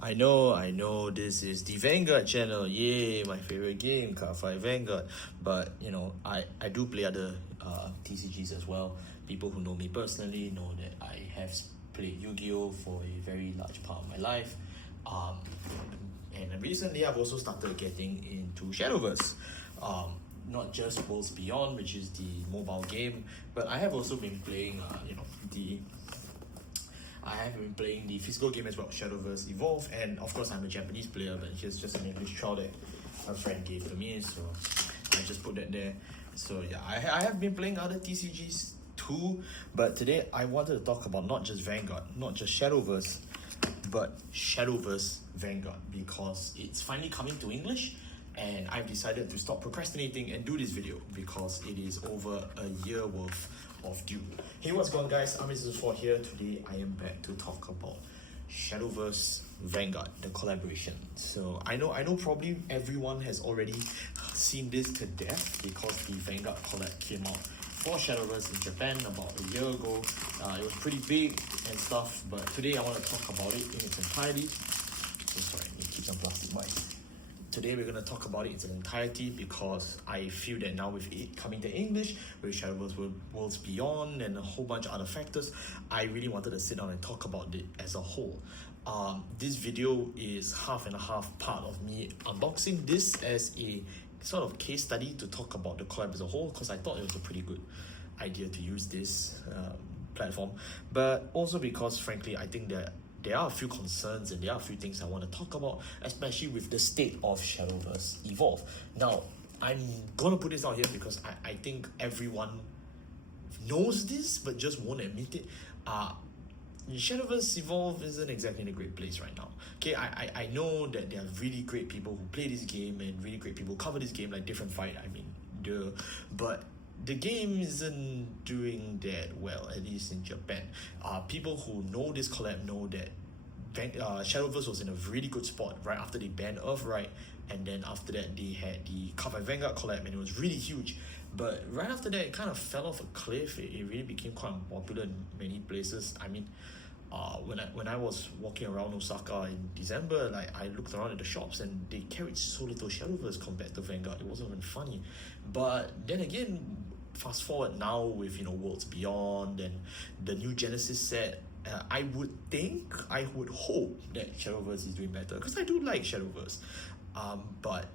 I know, this is the Vanguard channel. Yay, my favorite game, Cardfight Vanguard. But, I do play other TCGs as well. People who know me personally know that I have played Yu-Gi-Oh! For a very large part of my life. And recently I've also started getting into Shadowverse. Not just Worlds Beyond, which is the mobile game, but I have also been playing, I have been playing the physical game as well, Shadowverse Evolve, and of course I'm a Japanese player, but here's just an English trial that a friend gave to me, so I just put that there. So yeah, I have been playing other TCGs too, but today I wanted to talk about not just Vanguard, not just Shadowverse, but Shadowverse Vanguard, because it's finally coming to English, and I've decided to stop procrastinating and do this video because it is over a year worth of due. Hey, what's going on, guys? I'm Mrs. 4 here. Today I am back to talk about Shadowverse Vanguard, the collaboration. So I know probably everyone has already seen this to death because the Vanguard collab came out for Shadowverse in Japan about a year ago. It was pretty big and stuff, but today I want to talk about it in its entirety. So sorry, let me keep some plastic mics. Today we're going to talk about it in its entirety because I feel that now with it coming to English, with Shadowverse Worlds Beyond and a whole bunch of other factors, I really wanted to sit down and talk about it as a whole. This video is half and a half part of me unboxing this as a sort of case study to talk about the collab as a whole, because I thought it was a pretty good idea to use this platform, but also because frankly I think that there are a few concerns and there are a few things I want to talk about, especially with the state of Shadowverse Evolve. Now, I'm going to put this out here because I think everyone knows this but just won't admit it. Shadowverse Evolve isn't exactly in a great place right now. Okay, I know that there are really great people who play this game and really great people who cover this game, like Different Fight, but the game isn't doing that well, at least in Japan. People who know this collab know that Shadowverse was in a really good spot right after they banned Earthright, and then after that they had the Cardfight Vanguard collab and it was really huge. But right after that it kind of fell off a cliff. It really became quite unpopular in many places. I mean, when I was walking around Osaka in December, like I looked around at the shops and they carried so little Shadowverse compared to Vanguard. It wasn't even funny. But then again, fast forward now with Worlds Beyond and the new Genesis set, I would hope that Shadowverse is doing better, because I do like Shadowverse. But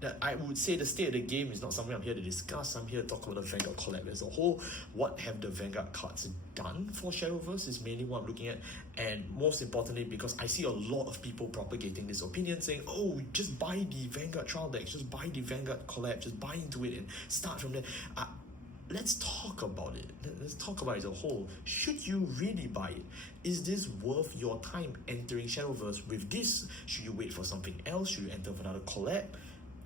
that I would say the state of the game is not something I'm here to discuss. I'm here to talk about the Vanguard collab as a whole. What have the Vanguard cards done for Shadowverse is mainly what I'm looking at, and most importantly because I see a lot of people propagating this opinion saying, oh, just buy the Vanguard trial decks, just buy the Vanguard collab, just buy into it and start from there. Let's talk about it. Let's talk about it as a whole. Should you really buy it? Is this worth your time entering Shadowverse with this? Should you wait for something else? Should you enter for another collab?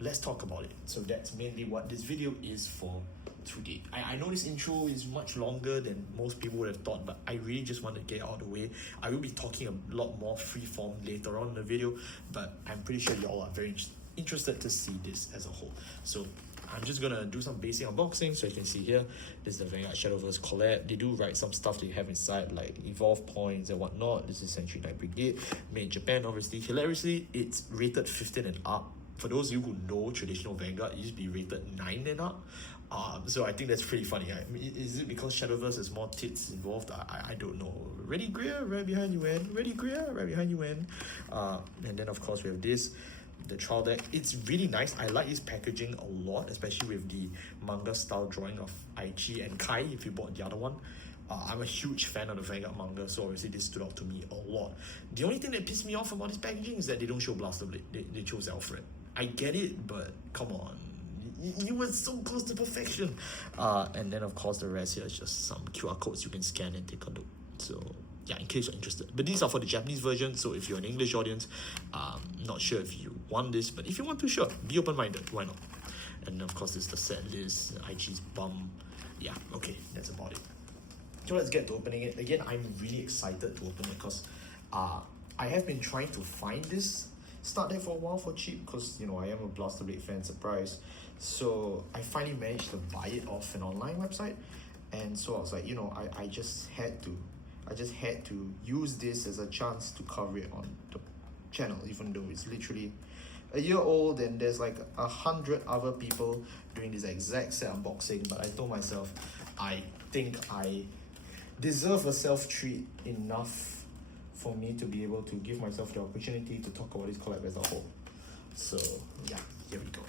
Let's talk about it. So that's mainly what this video is for today. I know this intro is much longer than most people would have thought, but I really just want to get out of the way. I will be talking a lot more freeform later on in the video, but I'm pretty sure you all are very interested to see this as a whole. So I'm just gonna do some basic unboxing. So you can see here, this is the Vanguard Shadowverse collab. They do write some stuff that you have inside, like Evolve points and whatnot. This is Sanctuary Knight Brigade, made in Japan, obviously. Hilariously, it's rated 15 and up. For those of you who know traditional Vanguard, it used to be rated 9 and up. So I think that's pretty funny. I mean, is it because Shadowverse has more tits involved? I don't know. Ready Greer, right behind you, man. Ready Greer, right behind you, man. And then of course we have this, the trial deck. It's really nice. I like this packaging a lot, especially with the manga style drawing of Aichi and Kai if you bought the other one. I'm a huge fan of the Vanguard manga, so obviously this stood out to me a lot. The only thing that pissed me off about this packaging is that they don't show Blaster Blade. They chose Alfred. I get it, but come on. You were so close to perfection. And then of course the rest here is just some QR codes you can scan and take a look. So yeah, in case you're interested. But these are for the Japanese version, so if you're an English audience, not sure if you want this, but if you want to, sure, be open-minded, why not? And of course there's the set list, Aichi's bum. Yeah, okay, that's about it. So let's get to opening it. Again, I'm really excited to open it because I have been trying to find this start deck for a while for cheap, because I am a Blaster Blade fan, surprise. So I finally managed to buy it off an online website, and so I was like, I just had to I just had to use this as a chance to cover it on the channel, even though it's literally a year old and there's like 100 other people doing this exact set unboxing. But I told myself, I think I deserve a self-treat enough for me to be able to give myself the opportunity to talk about this collab as a whole. So yeah, here we go.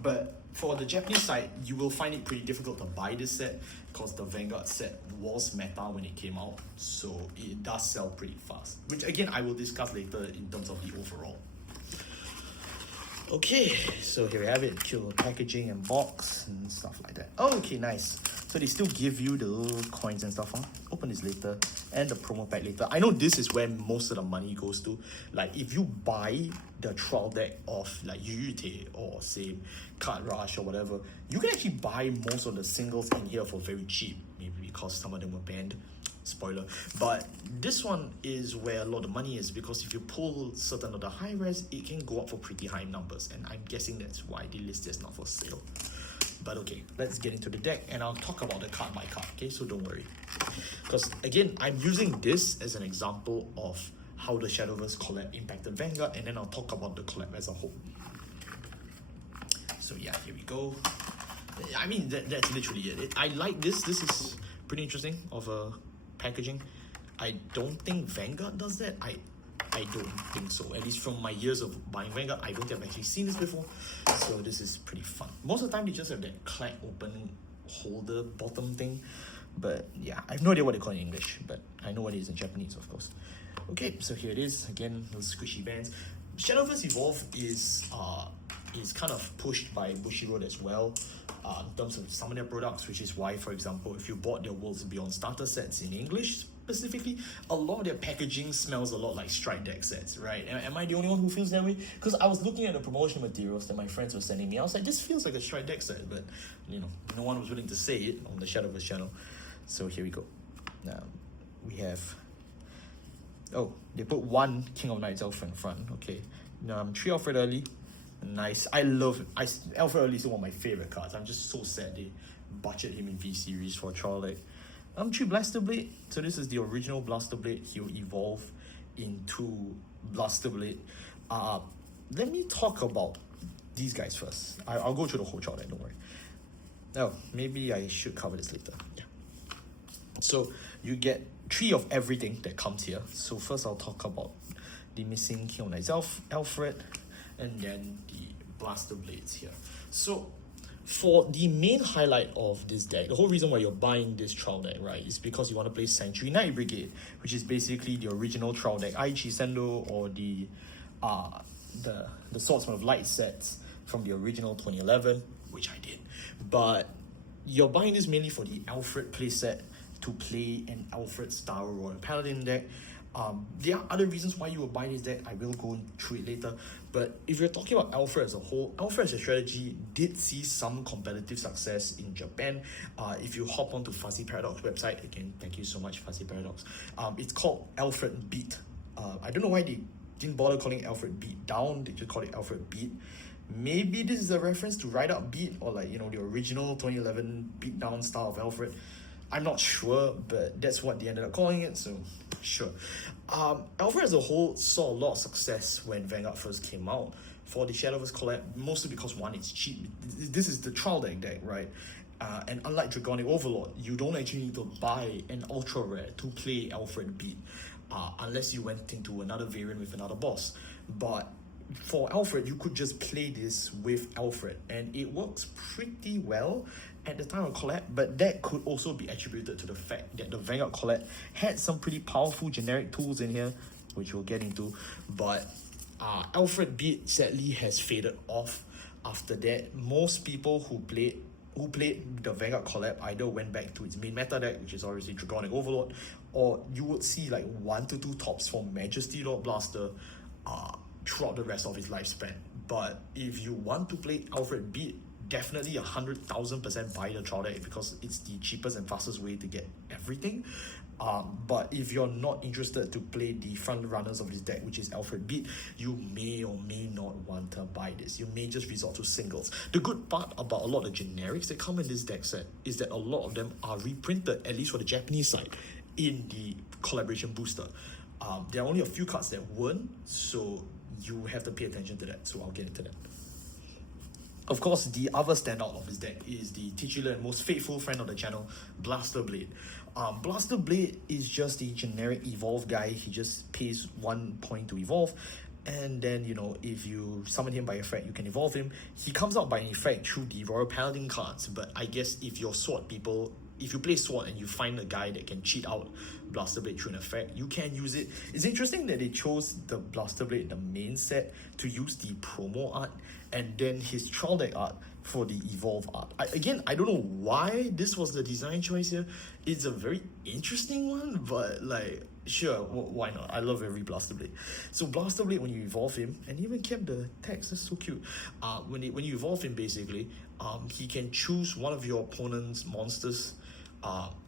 But for the Japanese side, you will find it pretty difficult to buy this set because the Vanguard set was meta when it came out, so it does sell pretty fast, which again I will discuss later in terms of the overall. Okay, so here we have it, cute packaging and box and stuff like that. Oh, okay, nice. So they still give you the little coins and stuff, huh? Open this later, and the promo pack later. I know this is where most of the money goes to. Like, if you buy the trial deck of like Yuyute or say Card Rush or whatever, you can actually buy most of the singles in here for very cheap. Maybe because some of them were banned. Spoiler. But this one is where a lot of money is, because if you pull certain of the high res, it can go up for pretty high numbers, and I'm guessing that's why they list this not for sale. But okay, let's get into the deck and I'll talk about the card by card, okay? So don't worry. Because again, I'm using this as an example of how the Shadowverse collab impacted Vanguard, and then I'll talk about the collab as a whole. So yeah, here we go. I mean, that's literally it. I like this. This is pretty interesting of a packaging. I don't think Vanguard does that. I don't think so. At least from my years of buying Vanguard, I don't think I've actually seen this before. So this is pretty fun. Most of the time they just have that clack open holder bottom thing. But yeah, I have no idea what they call it in English, but I know what it is in Japanese, of course. Okay, so here it is. Again, those squishy bands. Shadowverse Evolve is kind of pushed by Bushiroad as well, in terms of some of their products, which is why, for example, if you bought their Worlds Beyond starter sets in English specifically, a lot of their packaging smells a lot like Strike deck sets, right? Am I the only one who feels that way? Because I was looking at the promotion materials that my friends were sending me. I was like, this feels like a Strike deck set, but you know, no one was willing to say it on the Shadowverse channel. So here we go. Now we have, oh, they put one King of Knights Elf in front. Okay, 3 Alfred early. Nice. I love it. Alfred early is one of my favorite cards. I'm just so sad they butchered him in V series for trial deck. 3 Blaster Blade. So this is the original Blaster Blade. He'll evolve into Blaster Blade. Let me talk about these guys first. I'll go through the whole trial deck, don't worry. Oh, maybe I should cover this later. Yeah. So you get 3 of everything that comes here. So first I'll talk about the missing King of Knights Alfred, and then the Blaster Blades here. So for the main highlight of this deck, the whole reason why you're buying this trial deck, right, is because you want to play Sanctuary Knight Brigade, which is basically the original trial deck Aichi Sendo, or the Swordsman of Light sets from the original 2011, which I did. But you're buying this mainly for the Alfred playset to play an Alfred Star Royal Paladin deck. There are other reasons why you will buy this deck. I will go through it later. But if you're talking about Alfred as a whole, Alfred as a strategy did see some competitive success in Japan. If you hop onto Fuzzy Paradox website, again, thank you so much, Fuzzy Paradox. It's called Alfred Beat. I don't know why they didn't bother calling it Alfred Beat Down. They just called it Alfred Beat. Maybe this is a reference to Ride Out Beat, or like, you know, the original 2011 beat down style of Alfred. I'm not sure, but that's what they ended up calling it, so sure. Alfred as a whole saw a lot of success when Vanguard first came out for the Shadowverse collab, mostly because, one, it's cheap. This is the trial deck, right? And unlike Draconic Overlord, you don't actually need to buy an ultra rare to play Alfred Beat, unless you went into another variant with another boss. But for Alfred, you could just play this with Alfred, and it works pretty well at the time of collab. But that could also be attributed to the fact that the Vanguard collab had some pretty powerful generic tools in here, which we'll get into. But Alfred Beat sadly has faded off after that. Most people who played the Vanguard collab either went back to its main meta deck, which is obviously Draconic Overlord, or you would see like 1 to 2 tops for Majesty Lord Blaster throughout the rest of his lifespan. But if you want to play Alfred Beat, definitely 100,000% buy the trial deck, because it's the cheapest and fastest way to get everything. But if you're not interested to play the front runners of this deck, which is Alfred Beat, you may or may not want to buy this. You may just resort to singles. The good part about a lot of the generics that come in this deck set is that a lot of them are reprinted, at least for the Japanese side, in the collaboration booster. There are only a few cards that weren't, so you have to pay attention to that, so I'll get into that. Of course, the other standout of this deck is the titular and most faithful friend of the channel, Blaster Blade. Blaster Blade is just the generic evolve guy. He just pays 1 point to evolve, and then, you know, if you summon him by effect, you can evolve him. He comes out by effect through the Royal Paladin cards, but I guess if you're Sword people, if you play Sword and you find a guy that can cheat out Blaster Blade through an effect, you can use it. It's interesting that they chose the Blaster Blade in the main set to use the promo art, and then his trial deck art for the Evolve art. I don't know why this was the design choice here. It's a very interesting one, but like, sure, why not? I love every Blaster Blade. So Blaster Blade, when you evolve him, and he even kept the text, that's so cute. When you evolve him, basically, he can choose one of your opponent's monsters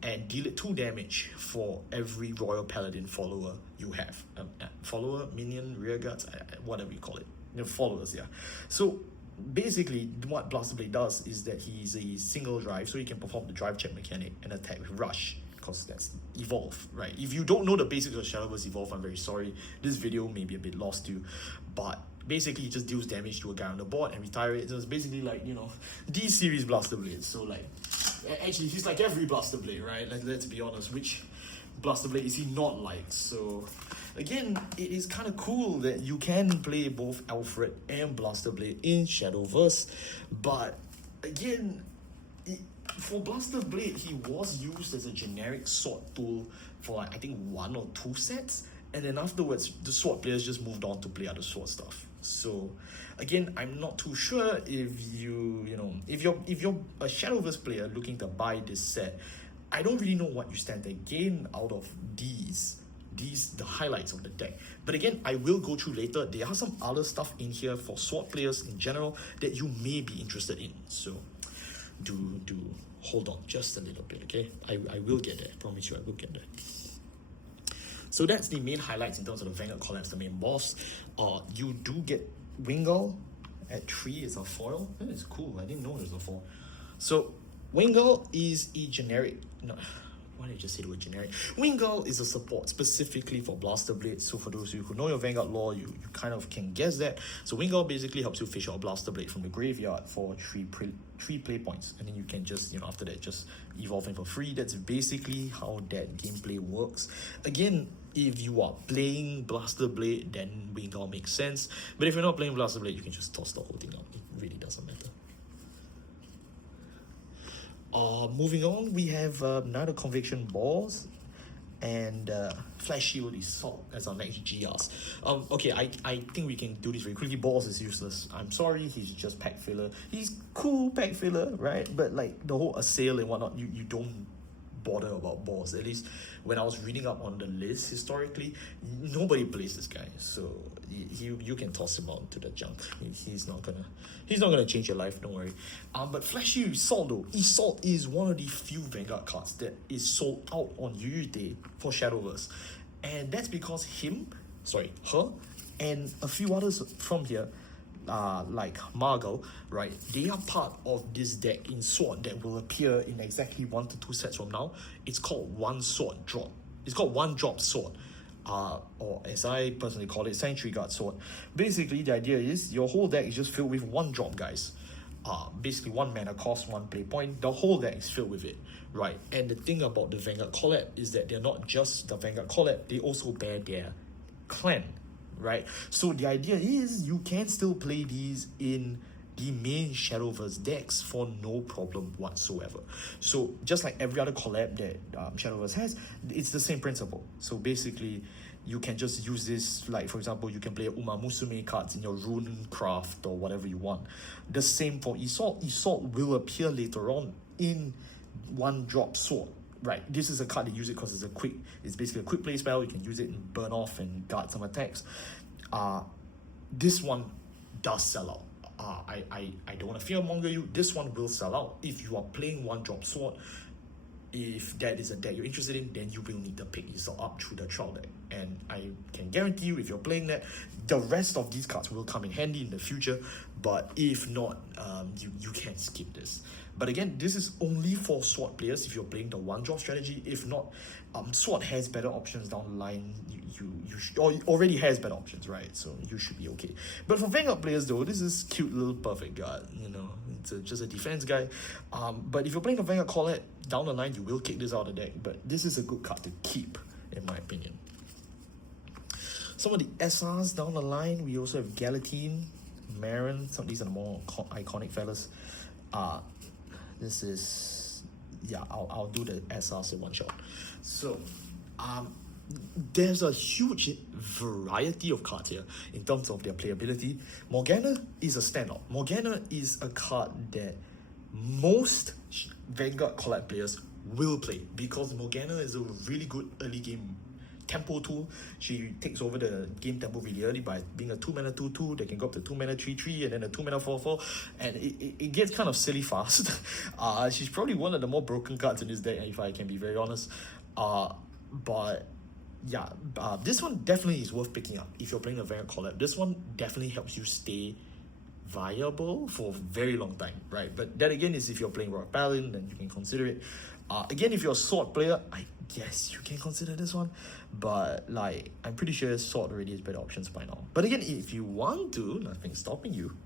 and deal it 2 damage for every Royal Paladin follower you have. Follower, minion, rearguards, whatever you call it. You know, followers, yeah. So basically, what Blaster Blade does is that he's a single drive, so he can perform the drive check mechanic and attack with Rush, because that's Evolve, right? If you don't know the basics of Shadowverse Evolve, I'm very sorry. This video may be a bit lost to you, but basically he just deals damage to a guy on the board and retire it. So it's basically like, you know, D-series Blaster Blade. So like, actually he's like every Blaster Blade, right? Like, let's be honest, which Blaster Blade is he not like? So again, it is kind of cool that you can play both Alfred and Blaster Blade in Shadowverse, but again, for Blaster Blade, he was used as a generic sword tool for like, I think 1 or 2 sets, and then afterwards the sword players just moved on to play other sword stuff. So again, I'm not too sure if if you're a Shadowverse player looking to buy this set, I don't really know what you stand to gain out of the highlights of the deck. But again, I will go through later. There are some other stuff in here for sword players in general that you may be interested in. So do hold on just a little bit, okay? I will get there. I promise you I will get there. So that's the main highlights in terms of the Vanguard collapse, the main boss. You do get Wingull at 3 is a foil. That is cool. I didn't know there's a foil. So Wingull is a generic. No, why did I just say the word generic? Wingull is a support specifically for Blaster Blade. So for those of you who know your Vanguard lore, you kind of can guess that. So Wingull basically helps you fish out Blaster Blade from the graveyard for 3 play points, and then you can just, after that, just evolve him for free. That's basically how that gameplay works. Again, if you are playing Blaster Blade, then Wingull makes sense. But if you're not playing Blaster Blade, you can just toss the whole thing out. It really doesn't matter. Moving on, we have another Conviction Balls and Flash Shield is Salt as our next GRs. Okay, I think we can do this very quickly. Balls is useless. I'm sorry, he's just pack filler. He's cool pack filler, right? But like the whole Assail and whatnot, you don't bother about Balls. At least when I was reading up on the list historically, nobody plays this guy, so you can toss him out to the junk. He's not gonna change your life, don't worry. But Flashy Isolde though, Isolde is one of the few Vanguard cards that is sold out on Yu Day for Shadowverse, and that's because her, and a few others from here, like Margot, right? They are part of this deck in Sword that will appear in exactly 1 to 2 sets from now. It's called One Sword Drop. It's called One Drop Sword, or as I personally call it, Sanctuary Guard Sword. Basically, the idea is your whole deck is just filled with 1 drop, guys. Basically 1 mana cost, 1 play point. The whole deck is filled with it, right? And the thing about the Vanguard collab is that they're not just the Vanguard collab; they also bear their clan, right? So the idea is you can still play these in the main Shadowverse decks for no problem whatsoever. So just like every other collab that Shadowverse has, it's the same principle. So basically, you can just use this, like for example, you can play Uma Musume cards in your Rune Craft or whatever you want. The same for Isolde. Isolde will appear later on in 1 drop sword. Right, this is a card that use it because it's basically a quick play spell. You can use it and burn off and guard some attacks. This one does sell out. I don't want to fearmonger you. This one will sell out. If you are playing 1 drop sword, if that is a deck you're interested in, then you will need to pick yourself up through the trial deck. And I can guarantee you, if you're playing that, the rest of these cards will come in handy in the future. But if not, you can skip this. But again, this is only for SWOT players if you're playing the one drop strategy. If not, SWOT has better options down the line. Or already has better options, right? So you should be okay. But for Vanguard players though, this is cute little perfect guard. It's just a defense guy. But if you're playing a Vanguard Colette down the line, you will kick this out of the deck. But this is a good card to keep, in my opinion. Some of the SRs down the line, we also have Galatine, Marin. Some of these are the more iconic fellas. This is, yeah, I'll do the SRs in one shot. So, there's a huge variety of cards here in terms of their playability. Morgana is a standout. Morgana is a card that most Vanguard Colette players will play because Morgana is a really good early game tempo tool. She takes over the game tempo really early by being a 2-mana 2/2 that can go up to 2-mana 3/3 and then a 2-mana 4/4, and it gets kind of silly fast. She's probably one of the more broken cards in this deck, if I can be very honest. But yeah, this one definitely is worth picking up if you're playing a Vanguard Colette. This one definitely helps you stay viable for a very long time, right? But that again is if you're playing Royal Paladin, then you can consider it. Again, if you're a sword player, I guess you can consider this one, but like I'm pretty sure sword already has better options by now. But again, if you want to, nothing's stopping you.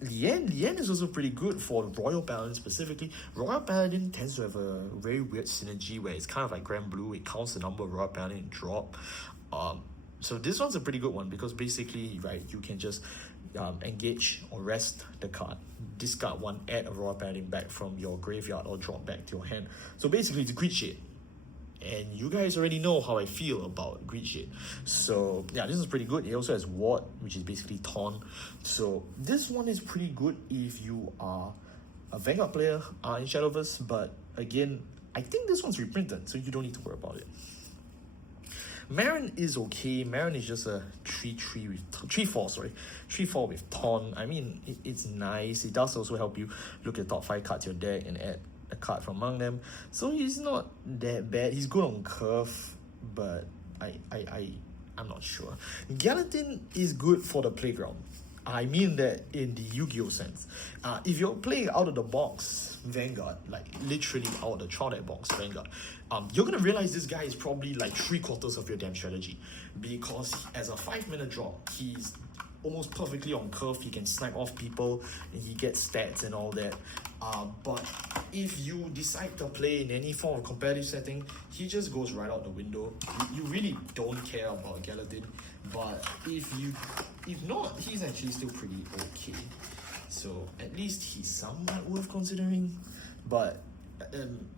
Lien is also pretty good for Royal Paladin specifically. Royal Paladin tends to have a very weird synergy where it's kind of like Grand Blue. It counts the number of Royal Paladin and drop. So this one's a pretty good one because basically, right, you can just engage or rest the card, discard one, add a Royal Paladin back from your graveyard or drop back to your hand. So basically it's Greed Shade. And you guys already know how I feel about Greed Shade. So yeah, this is pretty good. It also has Ward, which is basically Taunt. So this one is pretty good if you are a Vanguard player in Shadowverse. But again, I think this one's reprinted, so you don't need to worry about it. Marin is okay. Marin is just a 3/3 with 3/4, sorry, 3/4 with Taunt. I mean, it's nice. It does also help you look at top 5 cards in your deck and add a card from among them. So he's not that bad. He's good on curve, but I'm not sure. Galatine is good for the playground. I mean that in the Yu-Gi-Oh sense. If you're playing out of the box Vanguard, like literally out of the Trout box Vanguard, you're gonna realize this guy is probably like 3/4 of your damn strategy, because as a 5-mana drop, he's almost perfectly on curve. He can snipe off people and he gets stats and all that. But if you decide to play in any form of competitive setting, he just goes right out the window. You really don't care about Galatine. But if not, he's actually still pretty okay. So at least he's somewhat worth considering. But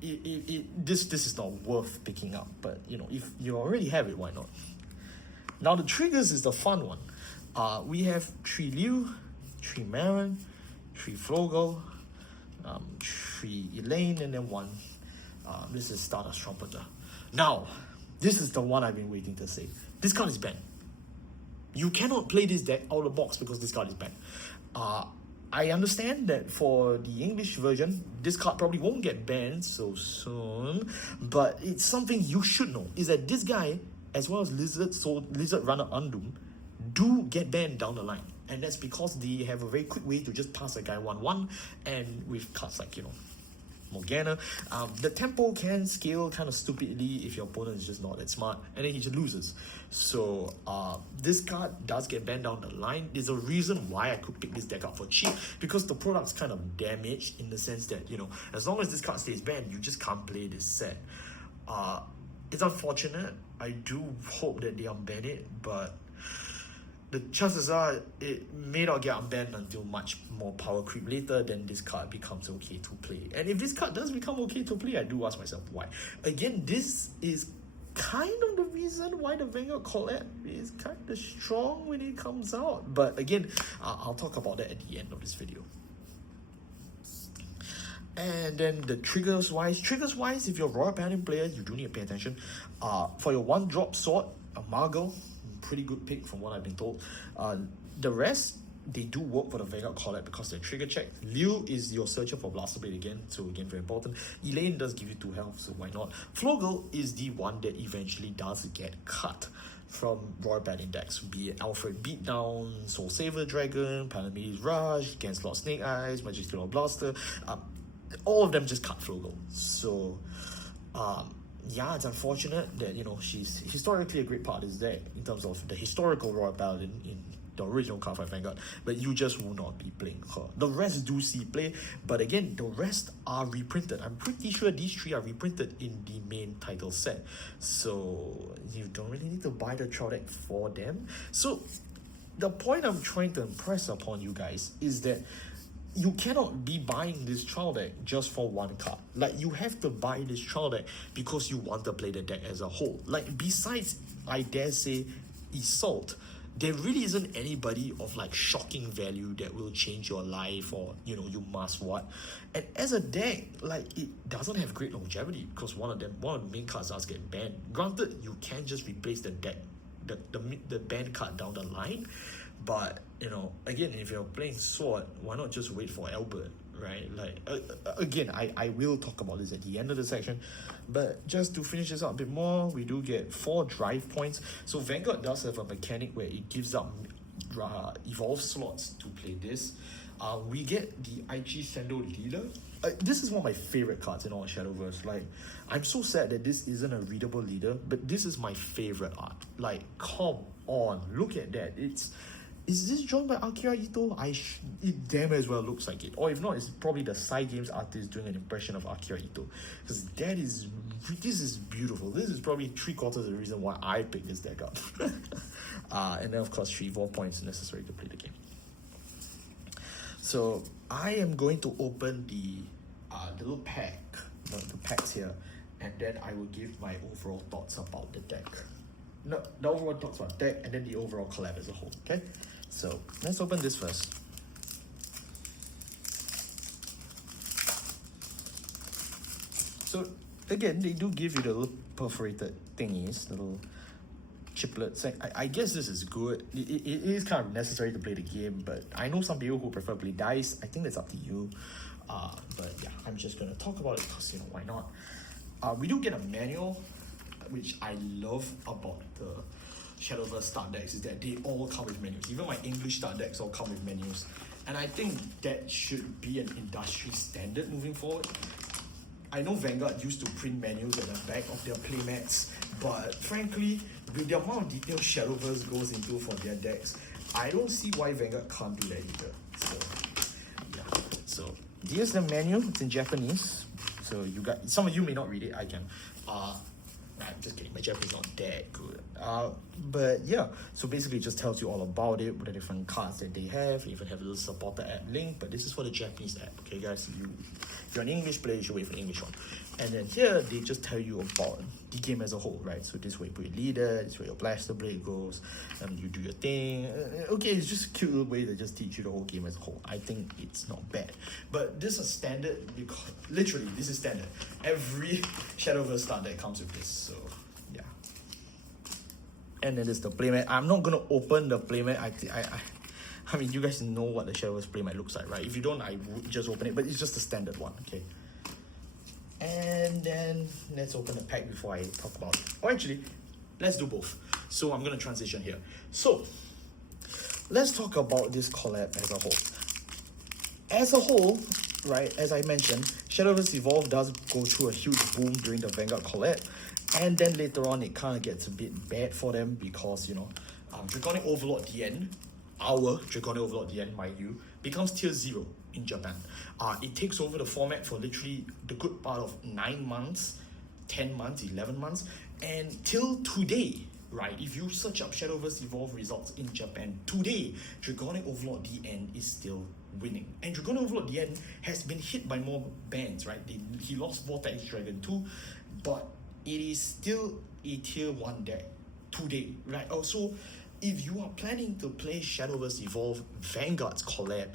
this is not worth picking up. But if you already have it, why not? Now the triggers is the fun one. We have 3 Liu, 3 Marin, 3 Flogel, 3 Elaine, and then 1. This is Stardust Trumpeter. Now, this is the one I've been waiting to say. This card is banned. You cannot play this deck out of the box because this card is banned. I understand that for the English version, this card probably won't get banned so soon, but it's something you should know, is that this guy, as well as Lizard Runner Undoom, do get banned down the line. And that's because they have a very quick way to just pass a guy 1/1, and with cards like, Morgana, the tempo can scale kind of stupidly if your opponent is just not that smart, and then he just loses. So this card does get banned down the line. There's a reason why I could pick this deck up for cheap, because the product's kind of damaged in the sense that, as long as this card stays banned, you just can't play this set. It's unfortunate. I do hope that they unban it, but the chances are it may not get unbanned until much more power creep later, then this card becomes okay to play. And if this card does become okay to play, I do ask myself why. Again, this is kind of the reason why the Vanguard Colette is kind of strong when it comes out. But again, I'll talk about that at the end of this video. And then the triggers wise, if you're a Royal Paladin player, you do need to pay attention. For your 1-drop sword, a Margot, pretty good pick from what I've been told. The rest, they do work for the Vanguard collab because they're trigger checked. Liu is your searcher for Blaster Blade again, so again very important. Elaine does give you 2 health, so why not? Flogel is the one that eventually does get cut from Royal Paladin decks, be it Alfred Beatdown, Soul Saver Dragon, Paladin Rush, Genslot Snake Eyes, Magisterial Blaster. All of them just cut Flogel. So yeah, it's unfortunate that, you know, she's historically a great part of this deck in terms of the historical Royal Paladin in the original Cardfight Vanguard, but you just will not be playing her. The rest do see play, but again, the rest are reprinted. I'm pretty sure these 3 are reprinted in the main title set, so you don't really need to buy the trial deck for them. So the point I'm trying to impress upon you guys is that you cannot be buying this trial deck just for one card. Like, you have to buy this trial deck because you want to play the deck as a whole. Like, besides, I dare say, Isolde, there really isn't anybody of like shocking value that will change your life, or, you know, you must what. And as a deck, like, it doesn't have great longevity because one of the main cards does get banned. Granted, you can just replace the deck, the banned card down the line, but, you know, again, if you're playing Sword, why not just wait for Albert, right? Like, again, I will talk about this at the end of the section, but just to finish this out a bit more, we do get 4 drive points. So Vanguard does have a mechanic where it gives up evolve slots to play this. We get the Aichi Sendo Leader. This is one of my favorite cards in all Shadowverse. Like, I'm so sad that this isn't a readable leader, but this is my favorite art. Like, come on, look at that. Is this drawn by Akira Ito? It damn as well looks like it. Or if not, it's probably the Side Games artist doing an impression of Akira Ito. Because this is beautiful. This is probably 3/4 of the reason why I picked this deck up. And then of course 3 evolve points necessary to play the game. So I am going to open the little pack, the packs here, and then I will give my overall thoughts about the deck. No, the overall thoughts about deck, and then the overall collab as a whole. Okay, so let's open this first. So again, they do give you the little perforated thingies, little chiplets. I guess this is good. It is kind of necessary to play the game, but I know some people who prefer play dice. I think that's up to you. But yeah, I'm just gonna talk about it because, you know, why not? We do get a manual, which I love about the Shadowverse start decks, is that they all come with menus. Even my English start decks all come with menus, and I think that should be an industry standard moving forward. I know Vanguard used to print menus at the back of their playmats, but frankly, with the amount of detail Shadowverse goes into for their decks, I don't see why Vanguard can't do that either. So yeah, so here's the menu. It's in Japanese, so you got, some of you may not read it. I can. I'm just kidding, my Japanese is not that good. But yeah, so basically it just tells you all about it, what the different cards that they have. They even have a little supporter app link, but this is for the Japanese app, okay guys? If you're an English player, you should wait for the English one. And then here, they just tell you about the game as a whole, right? So this way you put your leader, this way your blaster blade goes, you do your thing. Okay, it's just a cute little way to just teach you the whole game as a whole. I think it's not bad. But this is standard, because literally, this is standard. Every Shadowverse start deck comes with this, so yeah. And then there's the playmat. I'm not gonna open the playmat. I mean, you guys know what the Shadowverse playmat looks like, right? If you don't, I would just open it, but it's just the standard one, okay? And then let's open the pack before I talk about it. Or actually, let's do both. So I'm gonna transition here. So let's talk about this collab as a whole. As a whole, right, as I mentioned, Shadowverse Evolve does go through a huge boom during the Vanguard collab, and then later on it kind of gets a bit bad for them because, you know, Draconic Overlord DN, our Draconic Overlord DN, mind you, becomes tier 0 in Japan. It takes over the format for literally the good part of 9 months, 10 months, 11 months, and till today, right? If you search up Shadowverse Evolve results in Japan, today, Draconic Overlord DN is still winning. And Draconic Overlord DN has been hit by more bans, right? He lost Vortex Dragon 2, but it is still a tier 1 deck today, right? Also, if you are planning to play Shadowverse Evolve Vanguard's collab,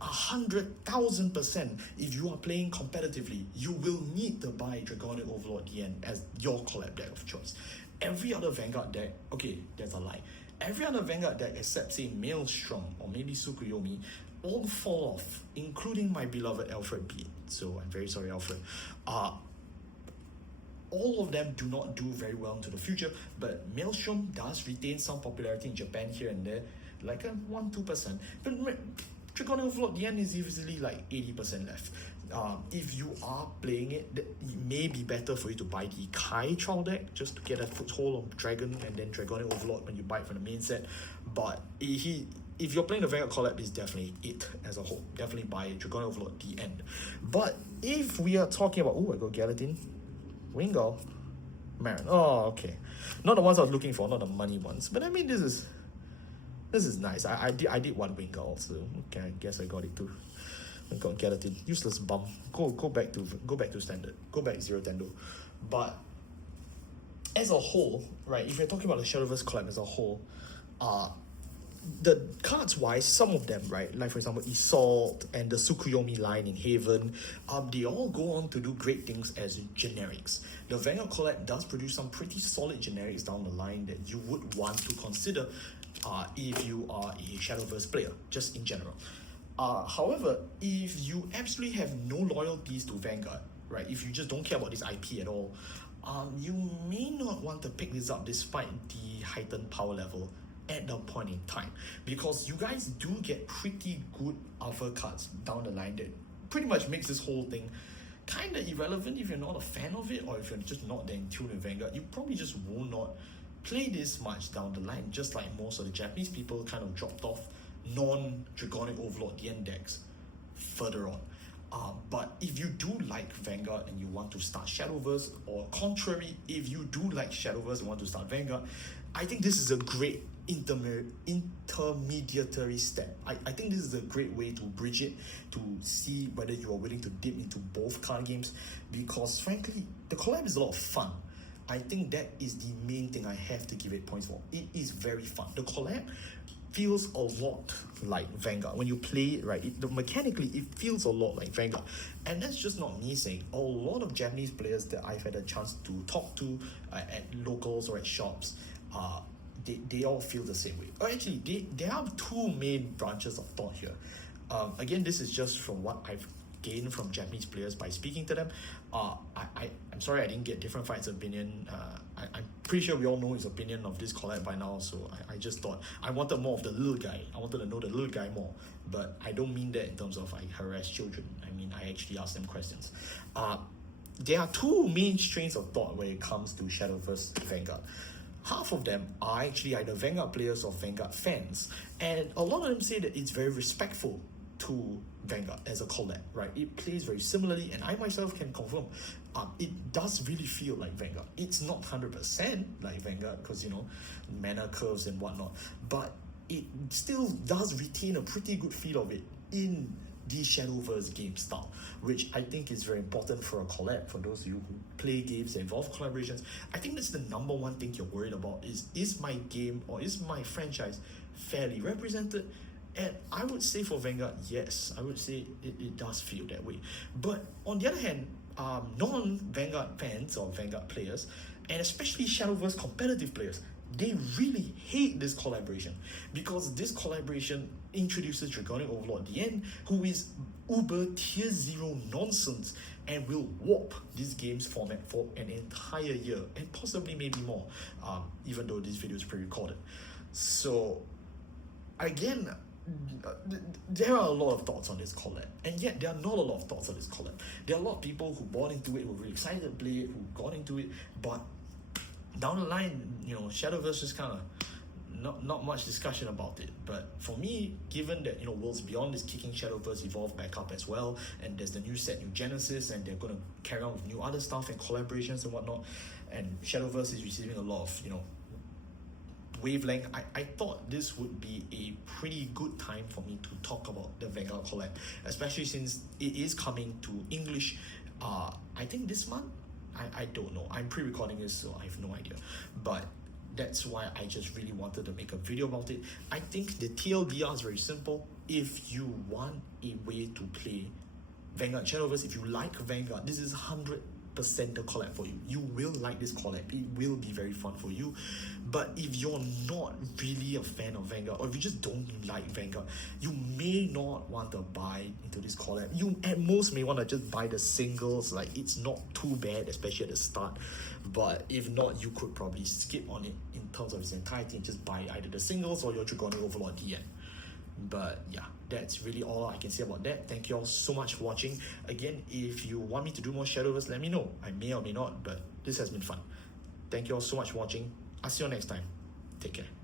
100,000%, if you are playing competitively, you will need to buy Draconic Overlord DN as your collab deck of choice. Every other Vanguard deck, okay, there's a lie. Every other Vanguard deck except, say, Maelstrom or maybe Tsukuyomi all fall off, including my beloved Alfred Beat. So I'm very sorry, Alfred. All of them do not do very well into the future, but Maelstrom does retain some popularity in Japan here and there, like a 1-2%. But Draconic Overlord, the end is easily like 80% left. If you are playing it, it may be better for you to buy the Kai trial deck just to get a foothold on Dragon and then Draconic Overlord when you buy it from the main set. But if you're playing the Vanguard collab, it's definitely it as a whole. Definitely buy Draconic Overlord, the end. But if we are talking about, I got Galadin, Wingull, Marin. Oh, okay. Not the ones I was looking for, not the money ones. But I mean, this is nice. I did one Wingull, so okay, I guess I got it too. I got Galadin. Useless bum. Go back to standard. Go back 0 Tendo. But as a whole, right, if you're talking about the Shadowverse collab as a whole, the cards wise, some of them, right, like for example Isolde and the Tsukuyomi line in Haven, they all go on to do great things as generics. The Vanguard collab does produce some pretty solid generics down the line that you would want to consider if you are a Shadowverse player, just in general. However, if you absolutely have no loyalties to Vanguard, right, if you just don't care about this IP at all, you may not want to pick this up despite the heightened power level at the point in time, because you guys do get pretty good other cards down the line that pretty much makes this whole thing kind of irrelevant if you're not a fan of it, or if you're just not that in tune with Vanguard. You probably just will not play this much down the line, just like most of the Japanese people kind of dropped off non-Draconic Overlord DN decks further on. But if you do like Vanguard and you want to start Shadowverse, or contrary, if you do like Shadowverse and want to start Vanguard, I think this is a great intermediary step. I think this is a great way to bridge it, to see whether you are willing to dip into both card games, because frankly, the collab is a lot of fun. I think that is the main thing I have to give it points for. It is very fun. The collab feels a lot like Vanguard. When you play it, right, mechanically, it feels a lot like Vanguard. And that's just not me saying. A lot of Japanese players that I've had a chance to talk to at locals or at shops, they all feel the same way. Or actually, there are two main branches of thought here. Again, this is just from what I've gained from Japanese players by speaking to them. I'm sorry I didn't get Different Fight's opinion. I'm pretty sure we all know his opinion of this collab by now, so I just thought I wanted more of the little guy. I wanted to know the little guy more, but I don't mean that in terms of I harass children. I mean, I actually ask them questions. There are two main strains of thought when it comes to Shadowverse Vanguard. Half of them are actually either Vanguard players or Vanguard fans, and a lot of them say that it's very respectful to Vanguard as a collab, right? It plays very similarly, and I myself can confirm it does really feel like Vanguard. It's not 100% like Vanguard because, you know, mana curves and whatnot, but it still does retain a pretty good feel of it in the Shadowverse game style, which I think is very important for a collab. For those of you who play games that involve collaborations, I think that's the number one thing you're worried about is my game or is my franchise fairly represented? And I would say for Vanguard, yes, I would say it does feel that way. But on the other hand, non-Vanguard fans or Vanguard players, and especially Shadowverse competitive players, they really hate this collaboration, because this collaboration introduces Draconic Overlord DN, who is uber tier 0 nonsense and will warp this game's format for an entire year and possibly maybe more, even though this video is pre-recorded. So again, there are a lot of thoughts on this collab, and yet there are not a lot of thoughts on this collab. There are a lot of people who bought into it, who were really excited to play it, who got into it, but down the line, you know, Shadowverse is kind of not much discussion about it. But for me, given that, you know, Worlds Beyond is kicking Shadowverse Evolve back up as well, and there's the new set, New Genesis, and they're going to carry on with new other stuff and collaborations and whatnot, and Shadowverse is receiving a lot of, you know, wavelength, I thought this would be a pretty good time for me to talk about the Vanguard collab, especially since it is coming to English, I think this month. I don't know. I'm pre-recording this, so I have no idea. But that's why I just really wanted to make a video about it. I think the TLDR is very simple. If you want a way to play Vanguard Shadowverse, if you like Vanguard, this is 100% 100% the collab for you. You will like this collab. It will be very fun for you. But if you're not really a fan of Vanguard, or if you just don't like Vanguard, you may not want to buy into this collab. You at most may want to just buy the singles. Like, it's not too bad, especially at the start. But if not, you could probably skip on it in terms of its entirety and just buy either the singles or your Dragonic Overlord at the end. But yeah, that's really all I can say about that. Thank you all so much for watching. Again, if you want me to do more Shadowverse, let me know. I may or may not, but this has been fun. Thank you all so much for watching. I'll see you next time. Take care.